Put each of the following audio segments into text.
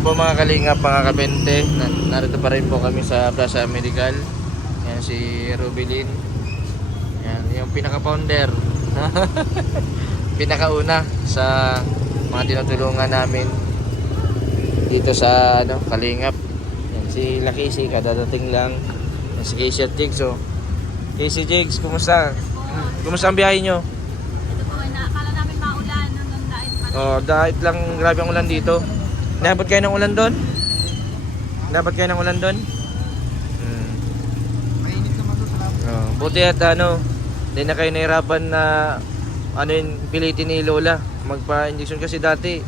Po mga kalingap, mga kabente, narito pa rin po kami sa Plaza Medical. Yan si Rubilin. Yan, yung pinaka-founder. Pinakauna sa mga tinutulungan namin dito sa Kalingap. Yan si Lakisi, kadadating lang. Yan si Casey at Jigs. So, Casey, Jigs, kumusta? Kumusta ang biyahe nyo? Ito po, akala namin maulan nung dahil pa. Oh, dahil lang grabe ang ulan dito. Nabot kayo ng ulan doon? Dapat kayo ng ulan doon? Mainit naman doon sa labas. Oh, buti at hindi na kayo nahirapan na pilitin ni Lola magpa-injection kasi dati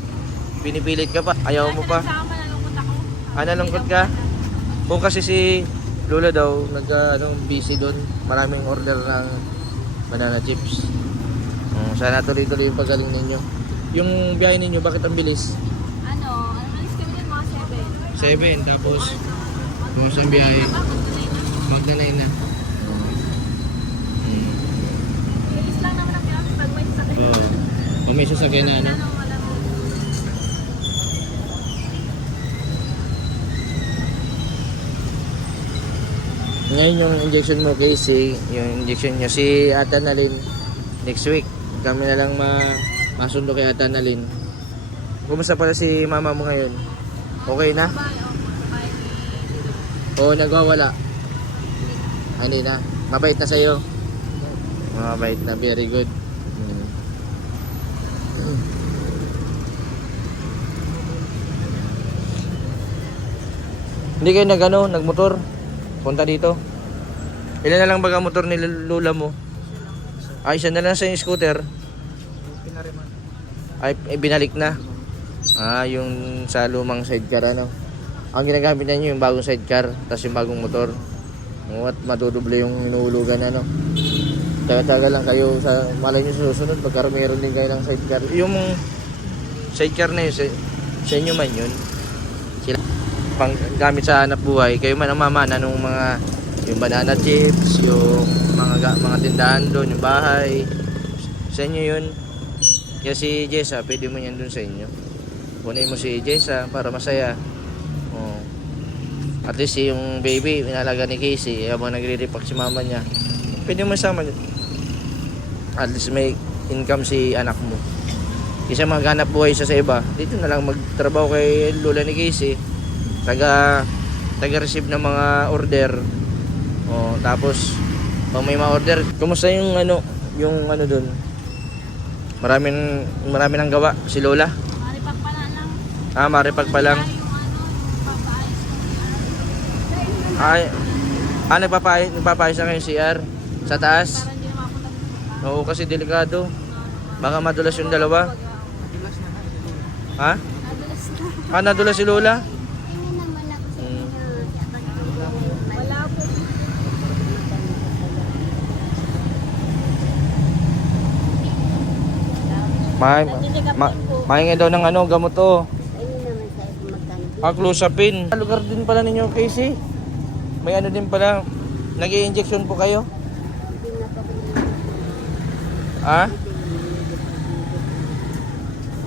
pinipilit ka pa, ayaw mo pa. Sama, nalungkot ako. Nalungkot ka? Kung kasi si Lola daw busy doon, maraming order ng banana chips. Sana tuloy-tuloy yung pagaling ninyo. Yung biyahe ninyo, bakit ang bilis? Alis kami din mga 7, tapos kung saan biyahe, magdanay na. Bilis lang naman ang kami pag may sakit. Kung may sasakyan na Wala mo. Ngayon yung injection mo kasi, yung injection niya si Ate Nalin next week. Kami na lang masundo kay Ate Nalin. Kumusta pala si mama mo ngayon? Okay na? Oo, nagwawala. Hindi na. Mabait na sa'yo. Mabait na, very good. Hindi kayo nagmotor? Punta dito. Ilan na lang baga motor ni Lola mo? Ay, isa na lang sa yung scooter. Pinariman. Ay, binalik na. Yung sa lumang sidecar Ang ginagamit na nyo yung bagong sidecar, tapos yung bagong motor. At madudoble yung inuulugan Taga-taga lang kayo sa malay nyo susunod, pagka meron din kayo ng sidecar. Yung sidecar na yun, sa inyo man yun. Sila pang gamit sa hanap buhay, kayo man ang mamana nung yung banana chips, yung mga tindahan doon, yung bahay. Sa inyo yun. Kaya si Jessa, pwede mo yan doon sa inyo. Kunin mo si Jessa para masaya. At least yung baby, inalaga ni Casey, habang nagre-repack si mama niya, pwede mo sama. At least may income si anak mo. Kasi maghanap buhay siya sa iba, dito na lang magtrabaho kay Lola ni Casey. Taga-receive ng mga order. Tapos pag may mga order, kumusta yung doon? Marami nang gawa si Lola. Maripag pa na lang. Maripag pa lang. Nagpapayos na kayo CR sa taas. Para hindi na mapunta dito. Oo, kasi delikado. Baka madulas yung dalawa. Madulas na na. Ha? Nadulas na. Nadulas si Lola? Wala po. Mahingi daw ng gamot to. Clozapine. Lugar din pala ninyo, Casey. May din pala. Nag-i-injection po kayo?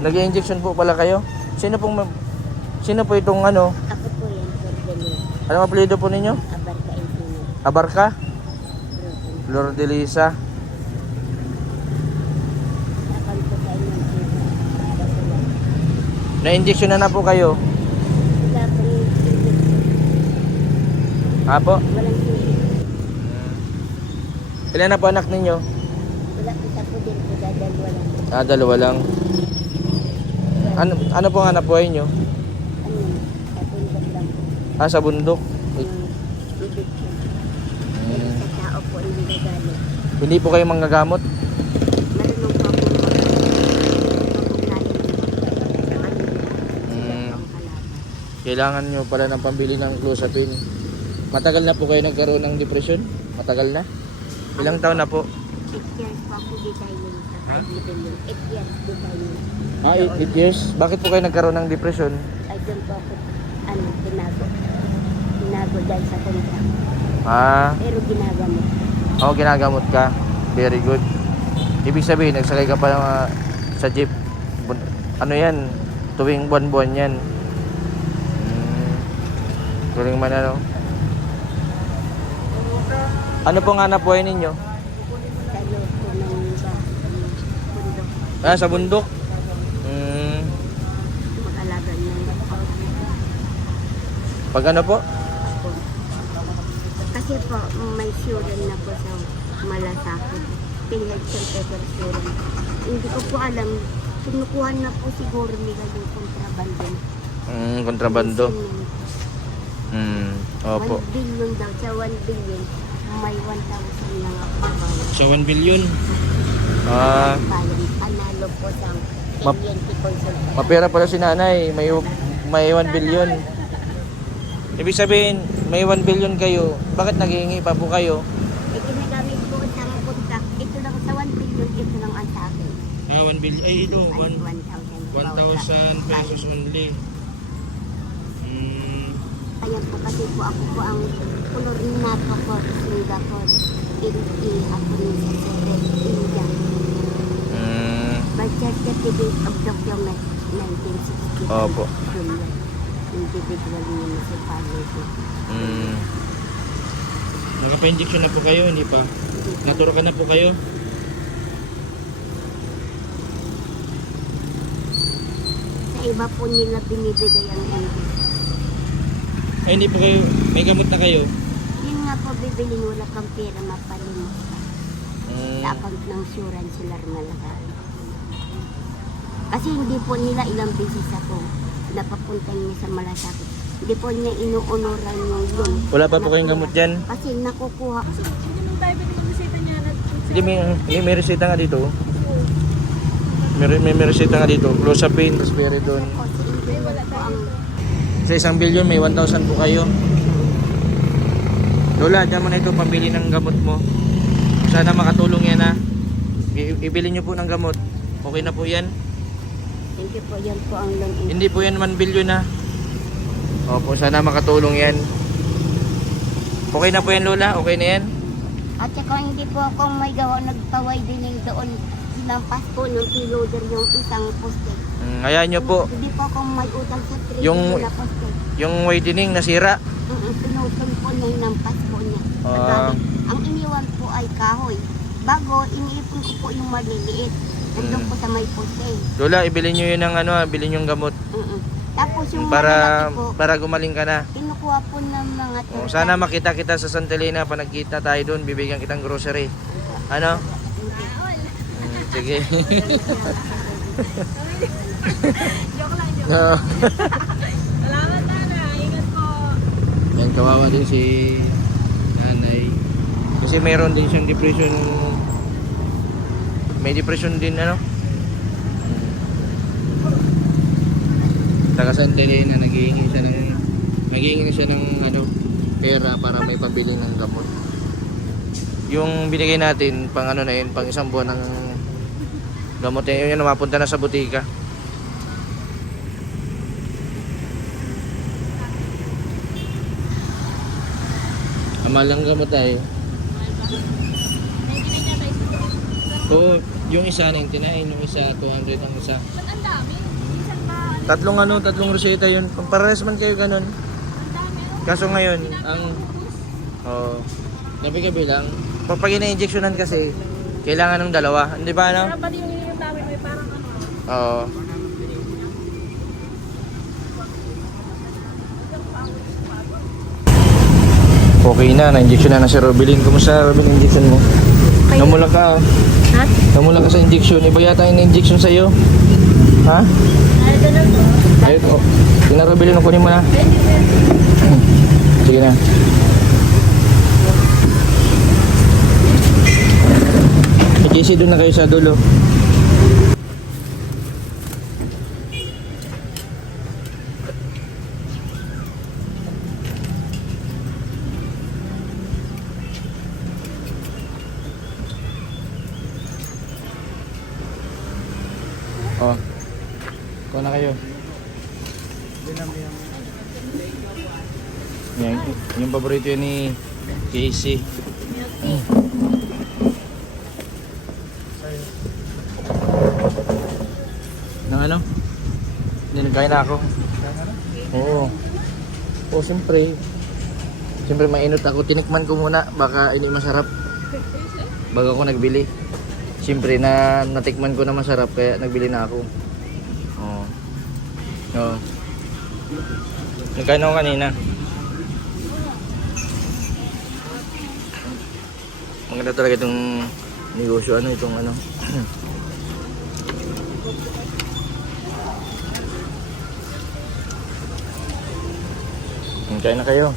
Nag-i-injection po pala kayo? Sino po itong Ako po yan, Sir Delia. Ano apelyido po ninyo? Abarca Infino. Abarca? Lourdelisa. Akan po sa inyong sila. Na-injection na po kayo? Wala po yung sila. Apo? Walang sila. Ilan na po anak ninyo? Wala kita po din po, dalawa lang. Dalawa lang. Ano po ang hanap buhay nyo? Ano yun? Katulad lang po. Sa bundok. Yung ibig ko. Pero sa tao po ang nagagamit. Hindi po kayo manggagamot? Marunong po ako Kailangan nyo pala ng pambili ng clozapine. Matagal na po kayo nagkaroon ng depression? Matagal na? Ilang taon na po? 8 years pa po di tayo yun. Sa 5 yun. 8 years di tayo yun. 8 years? Bakit po kayo nagkaroon ng depression? Ay doon po ako, tinago. Tinago dahil sa contract. Pero ginagamit. Ginagamot ka. Very good. Ibig sabihin, nagsakay ka pa sa jeep. Ano yan? Tuwing buwan-buwan yan. Galing man ano. Ano pong hanap buhay ninyo? Sa loko ng bundok. Ah, sa bundok? Mag-alaga ng Pag ano po? ako. Kasi po, may suran na po sa malasakit. Pinag-10 pesos suran. Hindi ko po alam. Kinukuha na po siguro nila yung kontrabando. Kontrabando. Yung Opo. 1 billion daw. Sa 1 billion, may 1,000 lang ako bayan. Sa 1 billion? Ah, Bayan, panalo po sa Map- PNP consultant. mapera pala si nanay. May 1 billion. Ibig sabihin, may 1 billion kayo. Bakit naghihingi pa po kayo? Eh, ginagamit po sa contract. Ito lang sa 1 billion, ito lang ang sa akin. Ah, 1 billion. Ay, ito. Ay, 1,000 pesos only. Kaya po kasi po ako po ang kulor na po Singapore. Hindi ako sa Surat, India. Birth certificate of document 1960. Opo. Individual municipality. Nakapa-injection na po kayo, hindi pa? Naturo ka na po kayo? Sa iba po nila binibigay ang ND. Ay, hindi po kayo. May gamot na kayo? Yun nga po bibilin, wala kang pera mapalimot ka. Sa account ng insurance sila malagay. Kasi hindi po nila ilang beses ako napapunta niya sa malasakit. Hindi po niya inuunuran yung yun. Wala pa po kayong gamot dyan? Kasi nakukuha. Hindi nung tayo pwede yung reseta niya na Hindi, may reseta nga dito. May reseta nga dito. Clozapine, Risperidone. Kasi hindi wala po ang Sa 1 billion, may 1,000 po kayo. Lola, dyan mo na ito pambili ng gamot mo. Sana makatulong yan ha. Ibili nyo po ng gamot. Okay na po yan. hindi po yan po ang loan. Hindi po yan 1 billion ha. Opo, sana makatulong yan. Okay na po yan Lola, okay na yan. At saka hindi po akong may gawa nagpaway din doon ng Pasko ng piloder yung isang poste. Hayaan nyo po. Hindi po akong may utang sa 3 Yung- na poste. Yung widening nasira. Pinutol po na yun ng Pasko niya. Ah. Ang iniwan po ay kahoy. Bago, iniipon ko po yung maliliit. Nandun po sa may poste. Lola, ibili nyo yun ng ano, bilhin yung gamot. Tapos yung Para malalaki po, gumaling ka na. kinukuha po ng mga Oh, sana makita kita sa Santa Elena pa nagkita tayo doon, bibigyan kitang grocery. Ano? Sige. joke lang, joke. No. Salamat Tana, ingat po. Yan, kawawa din si nanay. Kasi mayroon din siyang depression. May depression din, ano? Taga Santa Elena, naghihingi siya ng ano, pera para may pabili ng gamot. Yung binigay natin, pang ano na yun, pang isang buwan ng gamot yun, mapunta na sa butika. Amal lang gamot tayo. Oo, yung isa 99, yung isa 200 ang isa. Ba't ang dami? Minsan ba, Tatlong reseta yun. Pampares man kayo ganun. ang dami, ano? Kaso ngayon, ang gabi-gabi lang. Pag ina-injectionan kasi, kailangan ng dalawa. Hindi ba ano? Parang pati yung dami may parang ano. Oo. Okay na, na-injection na si Robilin. Kumusta Robin, injection mo? Namula ka. Ha? Namula ka sa injection. Iba yata yung injection sa'yo. Ha? Ito na po. Ayun ko. Yung na Robilin, kunin mo na. Sige na. Kasi doon na kayo sa dulo. Oh. Ikaw na kayo. Yan, yung paborito yun ni Casey. Nang ano? Hindi nagkain na ako. Oo. Oo, siyempre. Siyempre mainot ako. Tinikman ko muna. Baka hindi masarap. Bago ako nagbili. Siyempre natikman ko na masarap. Kaya nagbili na ako. Oo. Oo. Nagkain ako kanina. Maganda talaga itong negosyo. Ano itong ano. Kain na kayo.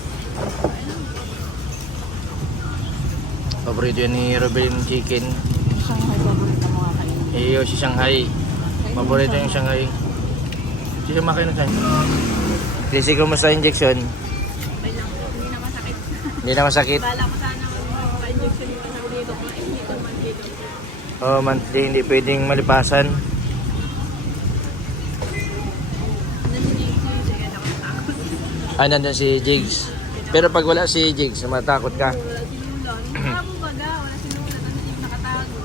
Paborito yan ni Robin chicken. Shanghai paborito mo nga kayo. Iyo si Shanghai. Paborito yung Shanghai. Sige makain na tayo. Kasi kumusta injection? Okay lang po, hindi na masakit. Hindi na masakit. Bala ko sana mag-injection yung kasama dito. Hindi ko man dito. Oh, monthly hindi pwedeng malipasan. Nandun si Jigs. Pero pag wala si Jigs, matakot ka. Wala sinula. Wala po baga. Wala sinula. Kasi yung nakatago.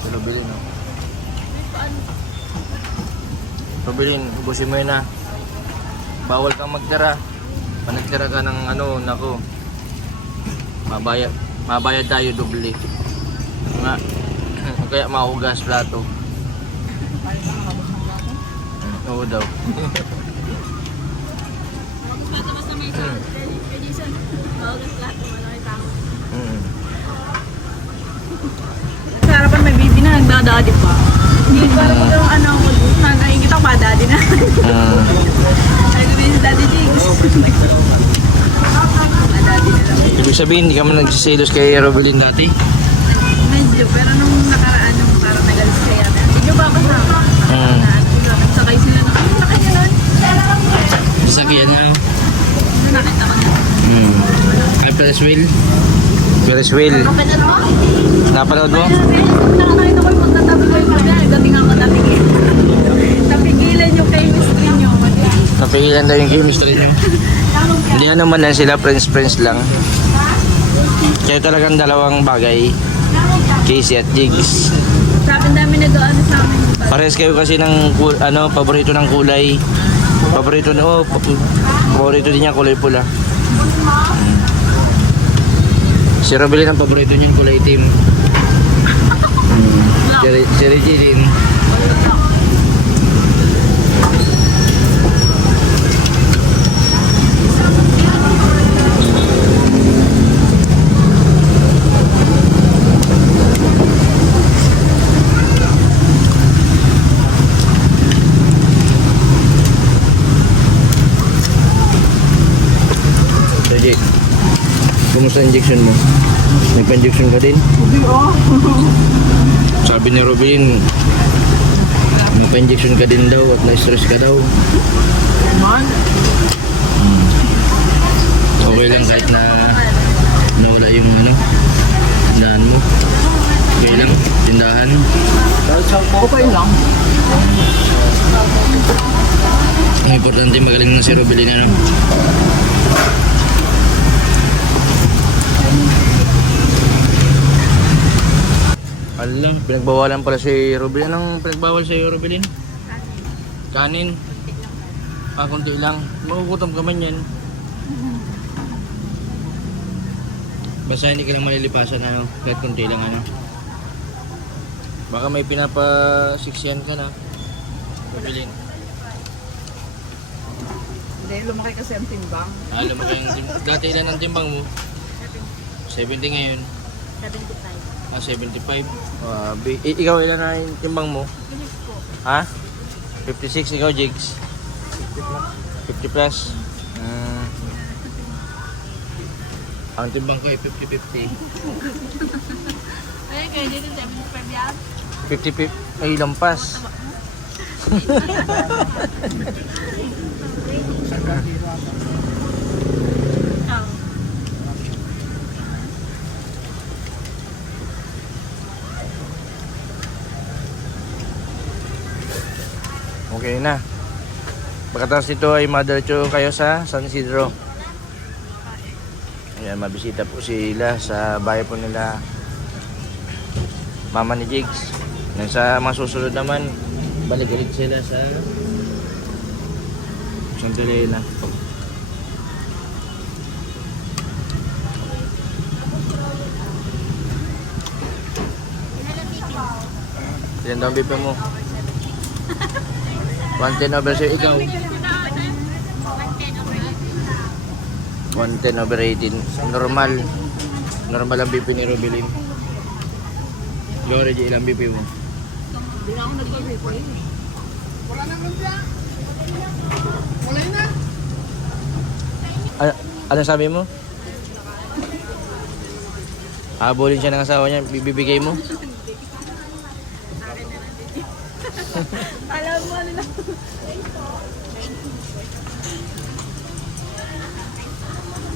Pero bilhin, no? Wait, paano? Pabilin, ubusin mo yun na. Bawal kang magtira. Pag nagtira ka ng ano, nako. Mabayad tayo doble. Nga. Kaya mahugas plato. Oo daw. Basta may ito. Kay Jason, mawagas lahat ng malaki tao. Sa harapan may baby na nagdadadi pa. Hindi parang pag yung ano ako, nakikita ko pa daddy na. Ay, gabi si Daddy Jigs. Daddy na lang. Ibig sabihin, hindi ka man nagsisilos kay Robelin dati? Medyo, pero nung nakaraan, nung parang nagalis kaya na, hindi nyo ba kasama? Nagsakay sila na, sakay nyo nun? Sakyan nga. Nung nakita ko na. Ay, Ferris wheel? Ferris wheel. Kapit ano? Napanood mo? Nakakita ko yung magtatabi ko yung mga dating ako dating eh. Napigilan yung chemistry nyo. Napigilan daw yung chemistry niyo. Hindi naman lang sila, friends lang. Kaya talagang dalawang bagay. Casey at Jigs. Sabi namin nag-ano sa amin. Parehas kayo kasi ng ano, paborito ng kulay. Paborito din niya kulay pula. Si Robelin ang paborito niya kulay itim. Si Reggie din. Reggie, kumusta injection mo? Nagpa-injection ka din? Sabi ni Robin, nagpa-injection ka din daw at na-stress ka daw. Okay lang kahit na nawala yung ano, tindahan mo. Okay lang, tindahan. Okay lang. Ang importante magaling na si Robelin ano. Alam, pinagbawalan pala si Robelin. Anong pinagbawal sa iyo, Robelin? Kanin. Kunti lang. Magugutom ka man yan. Basta hindi ka lang malilipasan ano, kahit kunti lang ano. Baka may pinapasiksyan ka na. Robelin. Hindi, lumaki kasi ang timbang. Alam mo kayong dati ilan ang timbang mo? 70 ngayon. 75. 75. Ikaw ilan na yung timbang mo? Ha? 56, ikaw Jigs? 50 plus. Ang timbang ko ay 50-50. Ay, kaya dito 75 yan. 50 ay lampas. Okay na. Pagkatapos nito ay madiretso kayo sa San Isidro. Ayan, mabisita po sila sa bahay po nila mama ni Jigs. Sa mga susunod naman, balik-balik sila sa Sandali na. Ilan daw ang BP mo? 110 over 7. Ikaw? 110 over 18. Normal. Normal ang BP ni Robilin. Ikaw, Reggie, ilang BP mo? Hindi na ako nag-BP. Ano sabi mo? Habulin siya ng asawa niya, bibigay mo? Alam mo nila.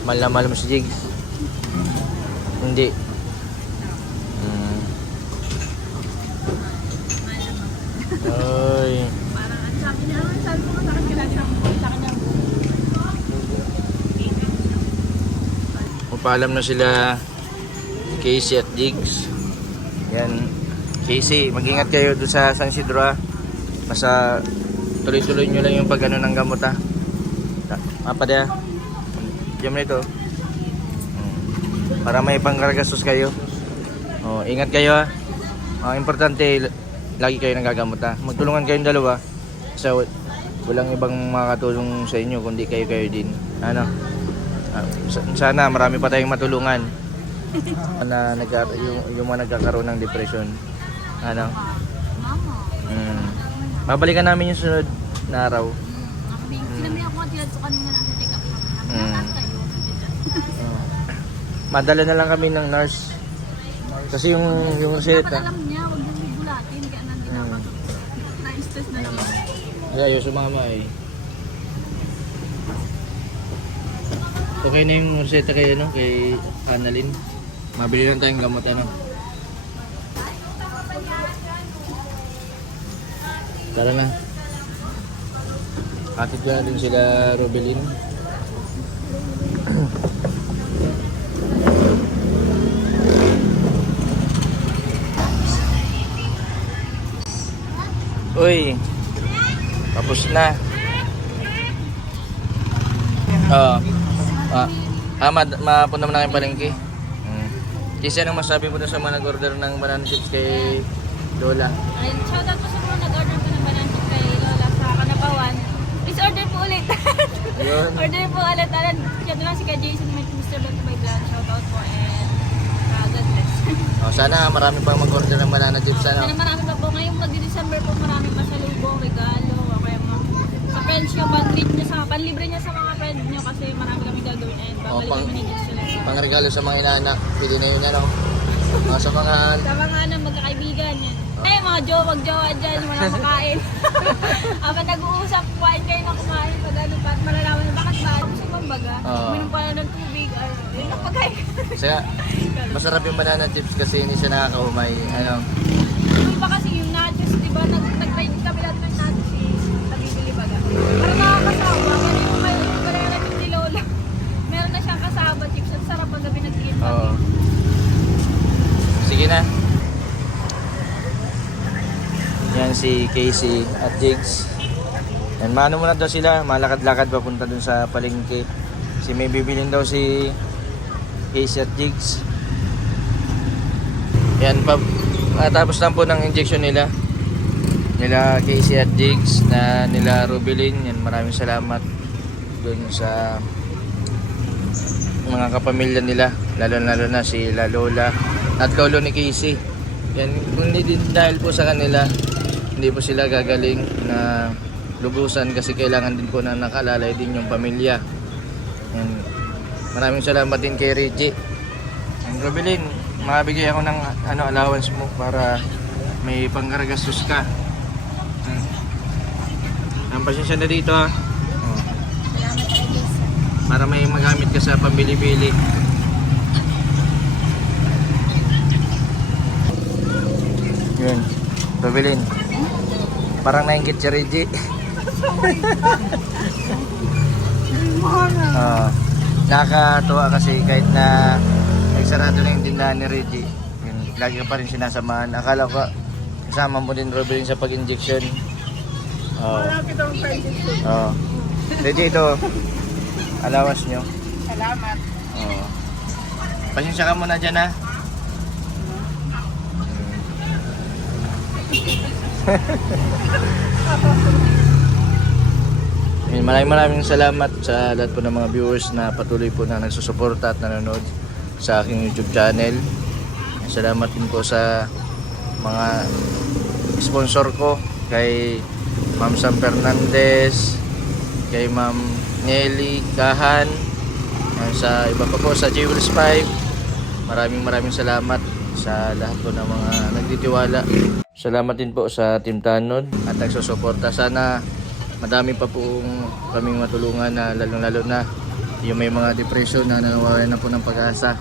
Mahal na mahal mo si Jigs? Hindi. Oy. Parang ang sabi niya, sabi ko sa akin, kailan siya sa kanya. Magpaalam na sila Casey at Jigs. Yan. Casey, mag-ingat kayo doon sa San Isidro ha. Basta tuloy-tuloy nyo lang yung pag ng gamot ha. Mapade ha. Diyan mo nito. Para may pangkargastos kayo. Oh, ingat kayo ha. Importante, lagi kayo nagagamot ha. Magtulungan kayong dalawa. So, walang ibang makakatulong sa inyo kundi kayo din. Ano? Sana marami pa tayong matulungan na yung mga nagkakaroon ng depression. Ano? Babalikan namin yung sunod na araw. Sinabi ako at sa kanina na check up. Madala na lang kami ng nurse. Kasi yung reseta. Dapat alam niya, huwag niyang bibulatin. Kaya nandito ako. Na-stress na naman. Ay, ayaw sumama eh. Okay na yung reseta kayo, no? Kay Annalyn. Mabili lang tayong gamot, ano? Tara na. Hatid ko na din sila Robilin. Uy, tapos na. Mapunta mo na kayong palengke. Kasi anong masabi mo doon sa mga nag-order ng banana chips kay Lola? Ayun, shoutout po sa mga nag-order po ng banana chips kay Lola sa Kanapawan. Please order po ulit. Yun. Order po ulit. Shout lang si Ka Jason, Mr. Bato by Blan. Shoutout po and God bless. Sana marami pang mag-order ng banana chips. Ano? Sana marami pa po. Ngayong mag-December po marami pa sa lubong, regalo, o kaya mga sa friends nyo, panlibre niya sa mga friends nyo kasi marami kami gagawin and babalikan mo ni Diyos sila. Pangregalo sa mga inaanak. Pili na yun, ano? Sa mga... Sa mga magkakaibigan yan. Eh, mga jowa dyan, wala makain. Habang nag-uusap, kumain kayo na kumain. Pag ano pa, at malalaman na bakit ba? Gusto kong baga, uminom pala ng tubig, yun ang pagkain. Kaya, masarap yung banana chips kasi hindi siya nakakaumay. Ano? Yung iba kasi yung nachos, di ba? Nag-try din kami lahat ng nachos nabibili baga. Parang nakakasama, ganun yung kalayaran ni Lola. Meron na siyang kasama chips. Ang sarap pag gabi nag-iin. Oo. Sige na. Yan si Casey at Jigs. Yan, mano muna daw sila. Malakad-lakad papunta dun sa palengke. Kasi may bibilin daw si Casey at Jigs. Yan, tapos lang po ng injection nila. Nila Casey at Jigs na nila Robilin. Yan, maraming salamat dun sa mga kapamilya nila. Lalo na si Lola at kaulo ni Casey. Yan, hindi din dahil po sa kanila, hindi po sila gagaling na lubusan kasi kailangan din po na nakalalay din yung pamilya. Yan. Maraming salamat din kay Reggie. Ang Robilin, mabigay ako ng allowance mo para may panggargastos ka. Ang pasensya na dito ha. Para may magamit ka sa pambili-bili. Yun, Robilin. Parang nainggit si Reggie. Nakakatuwa kasi kahit na nagsarado na yung tindahan ni Reggie, yun, lagi ka pa rin sinasamahan. Akala ko kasama mo din Robilin sa pag-injection. Legit ito. Alawas nyo. Salamat. Oo. Pasensya ka muna dyan, ha? Maraming salamat sa lahat po ng mga viewers na patuloy po na nagsusuporta at nanonood sa aking YouTube channel. Salamat din po sa mga sponsor ko, kay Ma'am Sam Fernandez, kay Ma'am Nelly Kahan, sa iba pa po sa Jewels 5. Maraming salamat sa lahat po ng mga nagtitiwala. Salamat din po sa Team Tanod at nagsusuporta. Sana madami pa po kaming matulungan, na lalo na yung may mga depression na nawawalan na po ng pag-asa,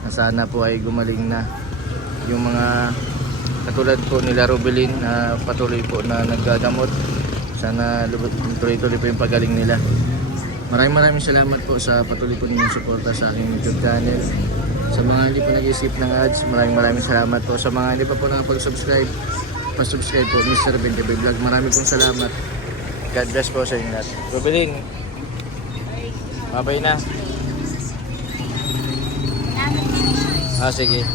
na sana po ay gumaling na. Yung mga katulad po nila Rubilin na patuloy po na naggagamot, sana tuloy-tuloy po yung pagaling nila. Maraming salamat po sa patuloy po ninyong suporta sa aking YouTube channel. Sa mga hindi po nag-skip ng ads, maraming salamat po. Sa mga hindi pa po nakapag-subscribe, pa-subscribe po, Mr. Bente Vlog. Maraming pong salamat. God bless po sa inyo lahat. Rubilin, babay na. Sige.